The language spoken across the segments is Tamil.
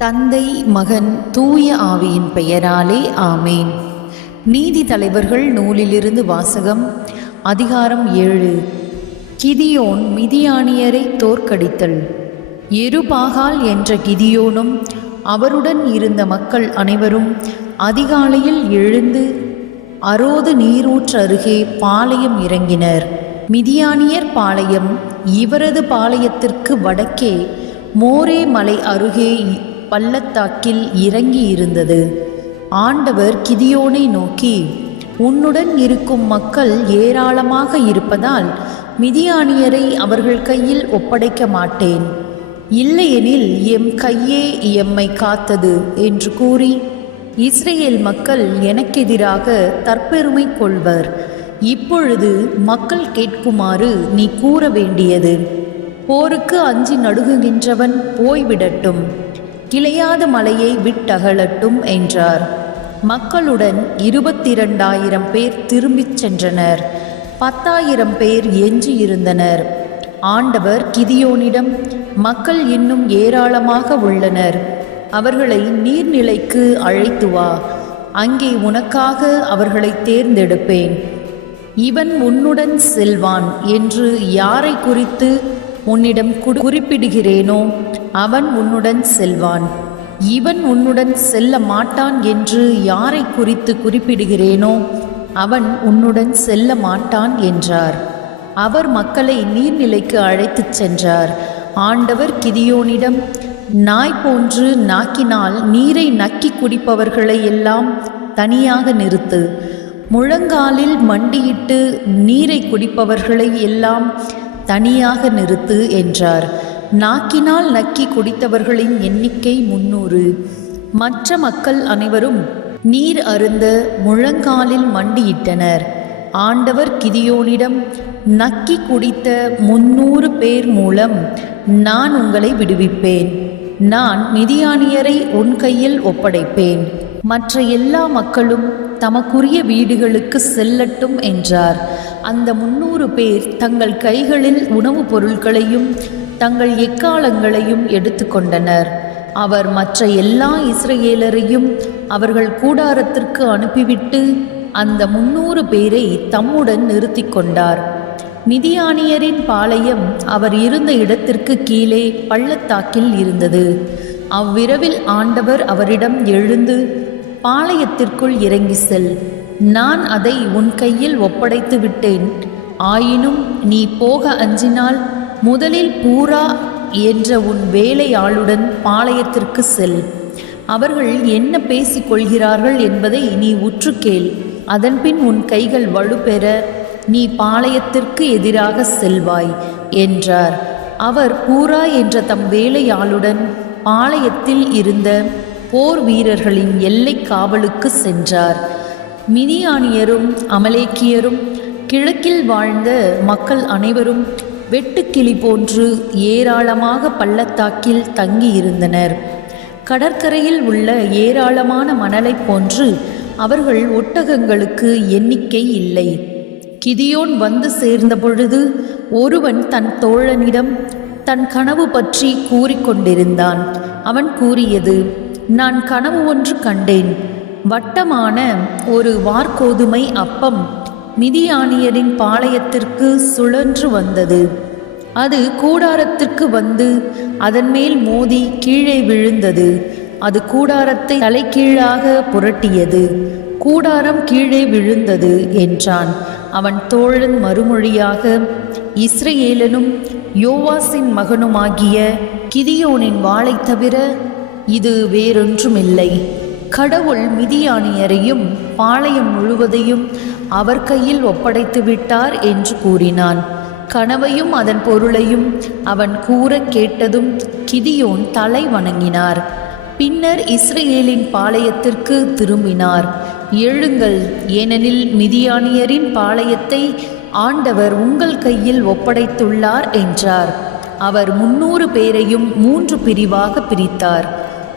தந்தை, மகன், தூய ஆவியின் பெயராலே ஆமேன். நீதி தலைவர்கள் நூலிலிருந்து வாசகம். அதிகாரம் 7. கிதியோன் மிதியானியரை தோற்கடித்தல். எருபாகால் என்ற கிதியோனும் அவருடன் இருந்த மக்கள் அனைவரும் அதிகாலையில் எழுந்து அரோது நீரூற்று அருகே பாளையம் இறங்கினர். மிதியானியர் பாளையம் இவரது பாளையத்திற்கு வடக்கே மோரே மலை அருகே பள்ளத்தாக்கில் இறங்கி இருந்தது. ஆண்டவர் கிதியோனை நோக்கி, உன்னுடன் இருக்கும் மக்கள் ஏராளமாக இருப்பதால் மிதியானியரை அவர்கள் கையில் ஒப்படைக்க மாட்டேன். இல்லையெனில் எம் கையே எம்மை காத்தது என்று கூறி இஸ்ரேல் மக்கள் எனக்கெதிராக தற்பெருமை கொள்வர். இப்பொழுது மக்கள் கேட்குமாறு நீ கூற வேண்டியது, போருக்கு அஞ்சி நடுங்குகின்றவன் போய்விடட்டும், கிளையாத மலையை விட்டகலட்டும் என்றார். மக்களுடன் 22,000 பேர் திரும்பிச் சென்றனர். 10,000 பேர் எஞ்சியிருந்தனர். ஆண்டவர் கிதியோனிடம், மக்கள் இன்னும் ஏராளமாக உள்ளனர், அவர்களை நீர்நிலைக்கு அழைத்து வா, அங்கே உனக்காக அவர்களை தேர்ந்தெடுப்பேன். இவன் உன்னுடன் செல்வான் என்று யாரை குறித்து உன்னிடம் குறிப்பிடுகிறேனோ அவன் உன்னுடன் செல்வான். இவன் உன்னுடன் செல்ல மாட்டான் என்று யாரை குறித்து குறிப்பிடுகிறேனோ அவன் உன்னுடன் செல்ல மாட்டான் என்றார். அவர் மக்களை நீர்நிலைக்கு அழைத்துச் சென்றார். ஆண்டவர் கிதியோனிடம், நாய் போன்று நாக்கினால் நீரை நக்கி குடிப்பவர்களை எல்லாம் தனியாக நிறுத்து, முழங்காலில் மண்டியிட்டு நீரை குடிப்பவர்களை எல்லாம் தனியாக நிறுத்து என்றார். நாக்கினால் நக்கி குடித்தவர்களின் எண்ணிக்கை 300. மற்ற மக்கள் அனைவரும் நீர் அருந்த முழங்காலில் மண்டியிட்டனர். ஆண்டவர் கிதியோனிடம், நக்கி குடித்த 300 பேர் மூலம் நான் உங்களை விடுவிப்பேன். நான் மிதியானியரை உன் கையில் ஒப்படைப்பேன். மற்ற எல்லா மக்களும் தமக்குரிய வீடுகளுக்கு செல்லட்டும் என்றார். அந்த 300 பேர் தங்கள் கைகளில் உணவுப் பொருட்களையும் தங்கள் எக்காலங்களையும் எடுத்துக்கொண்டனர். அவர் மற்ற எல்லா இஸ்ரவேலரையும் அவர்கள் கூடாரத்திற்கு அனுப்பிவிட்டு அந்த 300 பேரை தம்முடன் நிறுத்தி கொண்டார். மிதியானியரின் பாளையம் அவர் இருந்த இடத்திற்கு கீழே பள்ளத்தாக்கில் இருந்தது. அவ்விரவில் ஆண்டவர் அவரிடம், எழுந்து பாளையத்திற்குள் இறங்கி செல், நான் அதை உன் கையில் ஒப்படைத்து விட்டேன். ஆயினும் நீ போக அஞ்சினால் முதலில் பூரா என்ற உன் வேலையாளுடன் பாளையத்திற்கு செல். அவர்கள் என்ன பேசிக் கொள்கிறார்கள் என்பதை நீ உற்று கேள். அதன்பின் உன் கைகள் வலுப்பெற நீ பாளையத்திற்கு எதிராக செல்வாய் என்றார். அவர் பூரா என்ற தம் வேலையாளுடன் பாளையத்தில் இருந்த போர் வீரர்களின் எல்லை காவலுக்கு சென்றார். மிதியானியரும் அமலேக்கியரும் கிழக்கில் வாழ்ந்த மக்கள் அனைவரும் வெட்டுக்கிளி போன்று ஏராளமாக பள்ளத்தாக்கில் தங்கி இருந்தனர். கடற்கரையில் உள்ள ஏராளமான மணலை போன்று அவர்கள் ஒட்டகங்களுக்கு எண்ணிக்கை இல்லை. கிதியோன் வந்து சேர்ந்த பொழுது ஒருவன் தன் தோழனிடம் தன் கனவு பற்றி கூறிக்கொண்டிருந்தான். அவன் கூறியது, நான் கனவு ஒன்று கண்டேன். வட்டமான ஒரு வார்கோதுமை அப்பம் மிதியானியரின் பாளையத்திற்கு சுழன்று வந்தது. அது கூடாரத்திற்கு வந்து அதன் மேல் மோதி கீழே விழுந்தது. அது கூடாரத்தை தலைகீழாக புரட்டியது. கூடாரம் கீழே விழுந்தது என்றான். அவன் தோழன் மறுமொழியாக, இஸ்ரவேலனும் யோவாசின் மகனுமாகிய கிதியோனின் வாளை தவிர இது வேறொன்றுமில்லை. கடவுள் மிதியானியரையும் பாளையம் முழுவதையும் அவர் கையில் ஒப்படைத்து விட்டார் என்று கூறினான். கனவையும் அதன் பொருளையும் அவன் கூற கேட்டதும் கிதியோன் தலை வணங்கினார். பின்னர் இஸ்ரவேலின் பாளையத்திற்கு திரும்பினார். எழுங்கள், ஏனெனில் மிதியானியரின் பாளையத்தை ஆண்டவர் உங்கள் கையில் ஒப்படைத்துள்ளார் என்றார். அவர் 300 பேரையும் 3 பிரிவாக பிரித்தார்.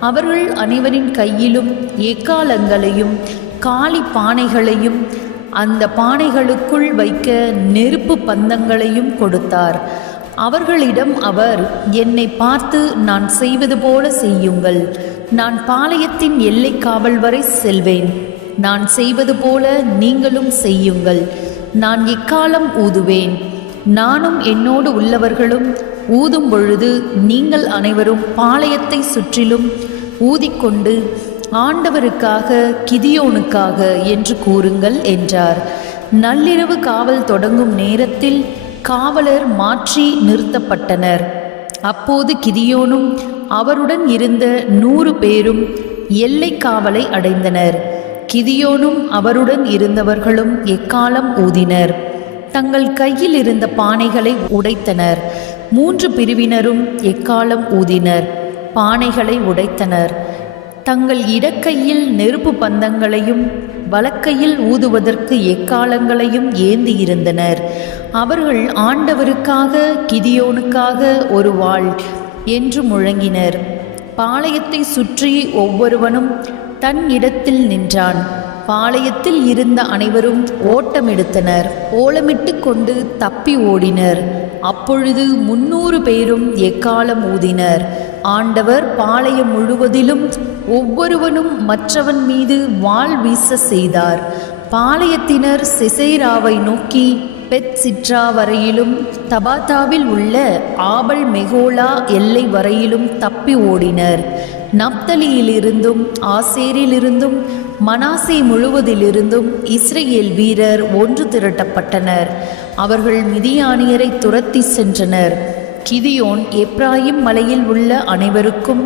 அவர்கள் அனைவரின் கையிலும் எக்காலங்களையும் காளி பானைகளையும் அந்த பானைகளுக்குள் வைக்க நெருப்பு பந்தங்களையும் கொடுத்தார். அவர்களிடம் அவர், என்னை பார்த்து நான் செய்வது போல செய்யுங்கள், நான் பாளையத்தின் எல்லை காவல் வரை செல்வேன். நான் செய்வது போல நீங்களும் செய்யுங்கள். நான் எக்காலம் ஊதுவேன். நானும் என்னோடு உள்ளவர்களும் ஊதும் பொழுது நீங்கள் அனைவரும் பாளையத்தை சுற்றிலும் ஊதிக்கொண்டு ஆண்டவருக்காக கிதியோனுக்காக என்று கூறுங்கள் என்றார். நள்ளிரவு காவல் தொடங்கும் நேரத்தில் காவலர் மாற்றி நிறுத்தப்பட்டனர். அப்போது கிதியோனும் அவருடன் இருந்த 100 பேரும் எல்லை காவலை அடைந்தனர். கிதியோனும் அவருடன் இருந்தவர்களும் எக்காலம் ஊதினர். தங்கள் கையில் இருந்த பானைகளை உடைத்தனர். 3 பிரிவினரும் எக்காலம் ஊதினர், பானைகளை உடைத்தனர். தங்கள் இடக்கையில் நெருப்பு பந்தங்களையும் வலக்கையில் ஊதுவதற்கு எக்காலங்களையும் ஏந்தி இருந்தனர். அவர்கள் ஆண்டவருக்காக கிதியோனுக்காக ஒரு வாள் என்று முழங்கினர். பாளையத்தை சுற்றி ஒவ்வொருவனும் தன் இடத்தில் நின்றான். பாளையத்தில் இருந்த அனைவரும் ஓட்டமெடுத்தனர். ஓலமிட்டு கொண்டு தப்பி ஓடினர். அப்பொழுது 300 பேரும் எக்காலம் ஊதினர். ஆண்டவர் பாளையம் முழுவதிலும் ஒவ்வொருவனும் மற்றவன் மீது வாள் வீச செய்தார். பாளையத்தினர் சிசேராவை நோக்கி பெத் சிட்ரா வரையிலும் தபாத்தாவில் உள்ள ஆபல் மெகோலா எல்லை வரையிலும் தப்பி ஓடினர். நப்தலியிலிருந்தும் ஆசேரிலிருந்தும் மனாசே முழுவதிலிருந்தும் இஸ்ரேல் வீரர் ஒன்று திரட்டப்பட்டனர். அவர்கள் மிதியானியரை துரத்தி சென்றனர். கிதியோன் எப்ராயிம் மலையில் உள்ள அனைவருக்கும்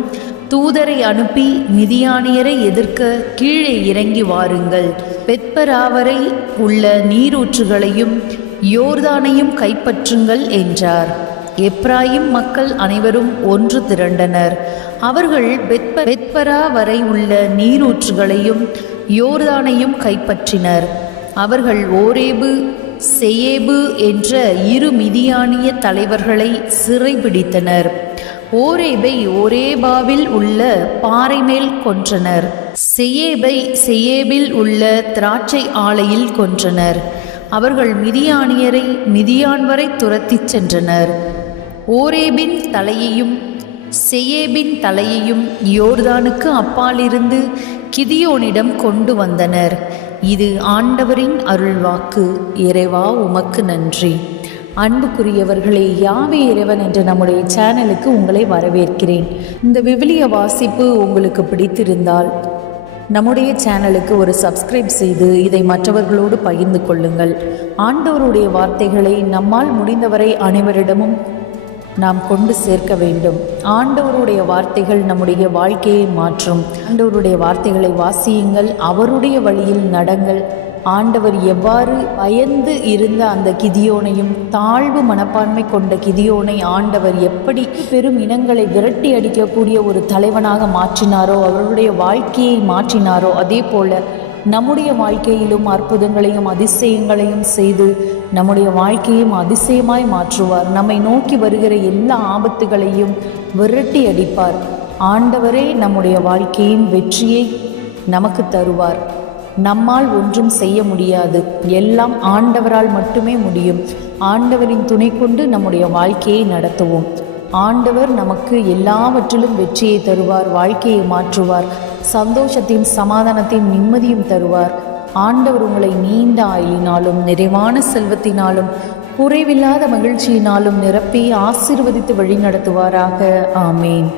தூதரை அனுப்பி மிதியானியரை எதிர்க்க கீழே இறங்கி வாருங்கள், பெத்பராவரை உள்ள நீரூற்றுகளையும் யோர்தானையும் கைப்பற்றுங்கள் என்றார். எப்ராயிம் மக்கள் அனைவரும் ஒன்று திரண்டனர். அவர்கள் பெத்பரா வரை உள்ள நீரூற்றுகளையும் யோர்தானையும் கைப்பற்றினர். அவர்கள் ஓரேபு செயேபு என்ற 2 மிதியானிய தலைவர்களை சிறைபிடித்தனர். ஓரேபை ஓரேபாவில் உள்ள பாறை மேல் கொன்றனர். செயேபை செயேபில் உள்ள திராட்சை ஆலையில் கொன்றனர். அவர்கள் மிதியானியரை மிதியான் வரை துரத்திச் சென்றனர். ஓரேபின் தலையையும் செயேபின் தலையையும் யோர்தானுக்கு அப்பாலிருந்து கிதியோனிடம் கொண்டு வந்தனர். இது ஆண்டவரின் அருள்வாக்கு. இறைவா உமக்கு நன்றி. அன்புக்குரியவர்களே, யாவே இறைவன் என்ற நம்முடைய சேனலுக்கு உங்களை வரவேற்கிறேன். இந்த விவிலிய வாசிப்பு உங்களுக்கு பிடித்திருந்தால் நம்முடைய சேனலுக்கு ஒரு சப்ஸ்கிரைப் செய்து இதை மற்றவர்களோடு பகிர்ந்து கொள்ளுங்கள். ஆண்டவருடைய வார்த்தைகளை நம்மால் முடிந்தவரை அனைவரிடமும் நாம் கொண்டு சேர்க்க வேண்டும். ஆண்டவருடைய வார்த்தைகள் நம்முடைய வாழ்க்கையை மாற்றும். ஆண்டவருடைய வார்த்தைகளை வாசியுங்கள், அவருடைய வழியில் நடங்கள். ஆண்டவர் எவ்வாறு பயந்து இருந்த அந்த கிதியோனையும் தாழ்வு மனப்பான்மை கொண்ட கிதியோனை ஆண்டவர் எப்படி பெரும் இனங்களை விரட்டி அடிக்கக்கூடிய ஒரு தலைவனாக மாற்றினாரோ, அவருடைய வாழ்க்கையை மாற்றினாரோ, அதே போல நம்முடைய வாழ்க்கையிலும் அற்புதங்களையும் அதிசயங்களையும் செய்து நம்முடைய வாழ்க்கையும் அதிசயமாய் மாற்றுவார். நம்மை நோக்கி வருகிற எல்லா ஆபத்துகளையும் விரட்டி அடிப்பார். ஆண்டவரே நம்முடைய வாழ்க்கையின் வெற்றியை நமக்கு தருவார். நம்மால் ஒன்றும் செய்ய முடியாது, எல்லாம் ஆண்டவரால் மட்டுமே முடியும். ஆண்டவரின் துணை கொண்டு நம்முடைய வாழ்க்கையை நடத்துவோம். ஆண்டவர் நமக்கு எல்லாவற்றிலும் வெற்றியை தருவார், வாழ்க்கையை மாற்றுவார், சந்தோஷத்தையும் சமாதானத்தையும் நிம்மதியும் தருவார். ஆண்டவர் உங்களை நீண்ட ஆயுளினாலும் நிறைவான செல்வத்தினாலும் குறைவில்லாத மகிழ்ச்சியினாலும் நிரப்பி ஆசீர்வதித்து வழி நடத்துவாராக. ஆமேன்.